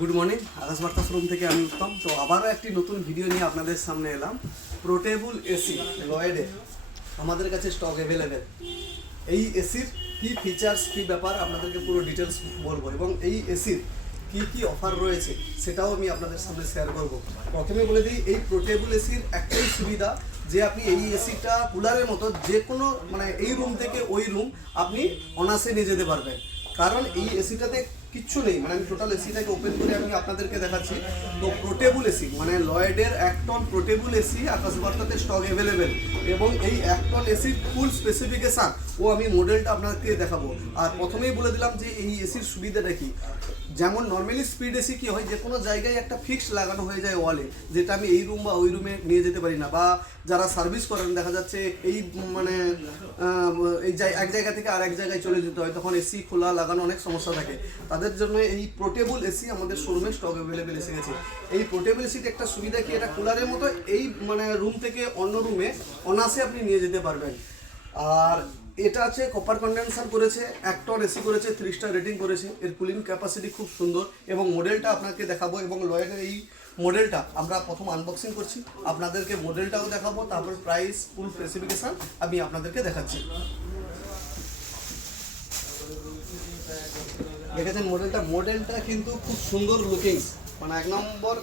Good morning, আকাশ বার্তা showroom থেকে আমি উত্তম। তো আবারও একটি নতুন ভিডিও নিয়ে আপনাদের সামনে এলাম। পোর্টেবল এসি লয়েডে আমাদের কাছে স্টক অ্যাভেলেবেল। এই এসির কী ফিচার্স, কী ব্যাপার আপনাদেরকে পুরো ডিটেলস বলবো, এবং এই এসির কী কী অফার রয়েছে সেটাও আমি আপনাদের সামনে শেয়ার করব। প্রথমে বলে দিই, এই পোর্টেবল এসির একটাই সুবিধা যে আপনি এই এসিটা কুলারের মতো যে কোনো এই রুম থেকে ওই রুম আপনি অনায়াসে নিয়ে যেতে পারবেন। কারণ এই এসিটাতে কিচ্ছু নেই, আমি টোটাল এসিটাকে ওপেন করে আমি আপনাদেরকে দেখাচ্ছি। তো পোর্টেবল এসি লয়েডের 1 টন পোর্টেবল এসি আকাশ বার্তাতে স্টক অ্যাভেলেবেল, এবং এই 1 টন এসির ফুল স্পেসিফিকেশান ও আমি মডেলটা আপনাকে দেখাবো। আর প্রথমেই বলে দিলাম যে এই এসির সুবিধাটা কি। যেমন নর্মালি স্পিড এসি কী হয়, যে কোনো জায়গায় একটা ফিক্সড লাগানো হয়ে যায় ওয়ালে, যেটা আমি এই রুম বা ওই রুমে নিয়ে যেতে পারি না। বা যারা সার্ভিস করেন দেখা যাচ্ছে এই এক জায়গা থেকে আর এক জায়গায় চলে যেতে হয়, তখন এসি খোলা লাগানো অনেক সমস্যা থাকে। তাদের জন্য এই পোর্টেবল এসি আমাদের শোরুমে স্টক অ্যাভেলেবেল এসে গেছে। এই পোর্টেবল এসিতে একটা সুবিধা কি, এটা কুলারের মতো এই রুম থেকে অন্য রুমে অনায়াসে আপনি নিয়ে যেতে পারবেন। আর এটা আছে কপার কন্ডেন্সার করেছে, 1 টন এসি করেছে, 3 স্টার রেটিং করেছে। এর কুলিং ক্যাপাসিটি খুব সুন্দর, এবং মডেলটা আপনাকে দেখাবো। এবং লয়েডের এই মডেলটা আমরা প্রথম আনবক্সিং করছি, আপনাদেরকে মডেলটাও দেখাবো, তারপর প্রাইস ফুল স্পেসিফিকেশান আমি আপনাদেরকে দেখাচ্ছি। দেখেছেন মডেলটা কিন্তু খুব সুন্দর লুকিং, 1 নম্বর,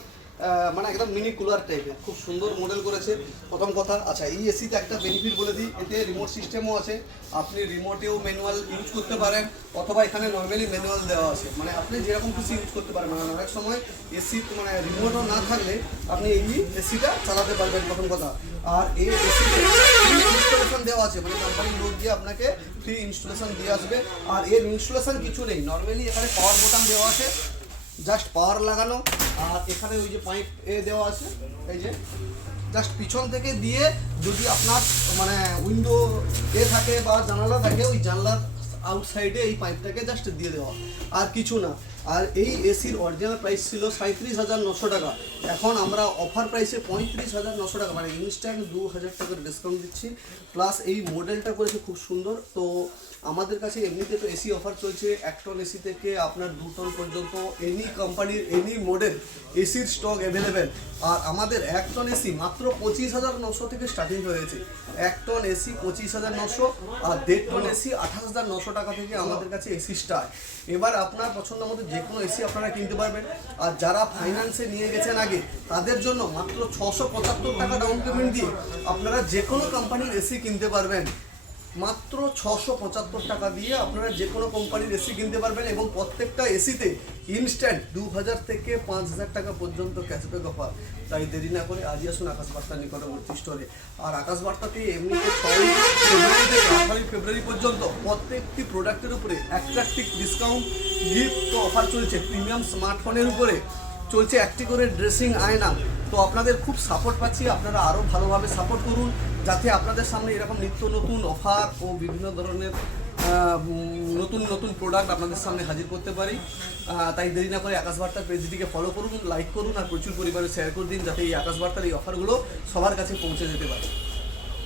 একদম মিনি কুলার টাইপের খুব সুন্দর মডেল করেছে। প্রথম কথা, আচ্ছা এই এসিতে একটা বেনিফিট বলে দিই, এতে রিমোট সিস্টেমও আছে। আপনি রিমোটেও ম্যানুয়াল ইউজ করতে পারেন, অথবা এখানে নর্মালি ম্যানুয়াল দেওয়া আছে, আপনি যেরকম খুশি ইউজ করতে পারেন। অনেক সময় এসি রিমোটও না থাকলে আপনি এই এসিটা চালাতে পারবেন, প্রথম কথা। আর এই এসিতে ফ্রি ইনস্টলেশন দেওয়া আছে, কোম্পানির লোক দিয়ে আপনাকে ফ্রি ইনস্টলেশন দিয়ে আসবে। আর এর ইনস্টলেশন কিছু নেই, নর্মালি এখানে পাওয়ার বোতাম দেওয়া আছে, জাস্ট পাওয়ার লাগানো। আর এখানে ওই যে পাইপ দেওয়া আছে, এই যে জাস্ট পিছন থেকে দিয়ে, যদি আপনার উইন্ডো থাকে বা জানালা থাকে, ওই জানলার আউটসাইডে এই পাইপটাকে জাস্ট দিয়ে দেওয়া, আর কিছু না। আর এই এসির অরিজিনাল প্রাইস ছিল 37,900 টাকা। এখন আমরা অফার প্রাইসে 35,900 টাকা, ইনস্ট্যান্ট 2,000 টাকার ডিসকাউন্ট দিচ্ছি। প্লাস এই মডেলটা করেছে খুব সুন্দর। তো আমাদের কাছে এমনিতে তো এসি অফার চলছে, 1 টন এসি থেকে আপনার 2 টন পর্যন্ত এনি কোম্পানির এনি মডেল এসির স্টক অ্যাভেলেবেল। আর আমাদের 1 টন এসি মাত্র 25,900 থেকে স্টার্টিং হয়েছে। 1 টন এসি 25,900, আর 1.5 টন এসি 28,900 টাকা থেকে আমাদের কাছে এসি স্টার্ট। এবার আপনার পছন্দ মতো যে কোনো এসি আপনারা কিনতে পারবেন। আর যারা ফাইন্যান্সে নিয়ে গেছেন আগে, তাদের জন্য মাত্র 675 টাকা ডাউন পেমেন্ট দিয়ে আপনারা যে কোনো কোম্পানির এসি কিনতে পারবেন। মাত্র 675 টাকা দিয়ে আপনারা যে কোনো কোম্পানির এসি কিনতে পারবেন, এবং প্রত্যেকটা এসিতে ইনস্ট্যান্ট 2,000 থেকে 5,000 টাকা পর্যন্ত ক্যাশব্যাক অফার। তাই দেরি না করে আজই আসুন আকাশ বার্তার নিকটবর্তী স্টোরে। আর আকাশ বার্তাতে এমনিতে 6 ফেব্রুয়ারি থেকে 18 ফেব্রুয়ারি পর্যন্ত প্রত্যেকটি প্রোডাক্টের উপরে অ্যাট্রাকটিভ ডিসকাউন্ট, গিফট অফার চলছে। প্রিমিয়াম স্মার্টফোনের উপরে চলছে 1টি করে ড্রেসিং আয়না। তো আপনাদের খুব সাপোর্ট পাচ্ছি, আপনারা আরও ভালোভাবে সাপোর্ট করুন, যাতে আপনাদের সামনে এরকম নিত্য নতুন অফার ও বিভিন্ন ধরনের নতুন নতুন প্রোডাক্ট আপনাদের সামনে হাজির করতে পারি। তাই দেরি না করে আকাশ বার্তার পেজটিকে ফলো করুন, লাইক করুন, আর প্রচুর পরিমাণে শেয়ার করে দিন, যাতে এই আকাশ বার্তার এই অফারগুলো সবার কাছে পৌঁছে যেতে পারে।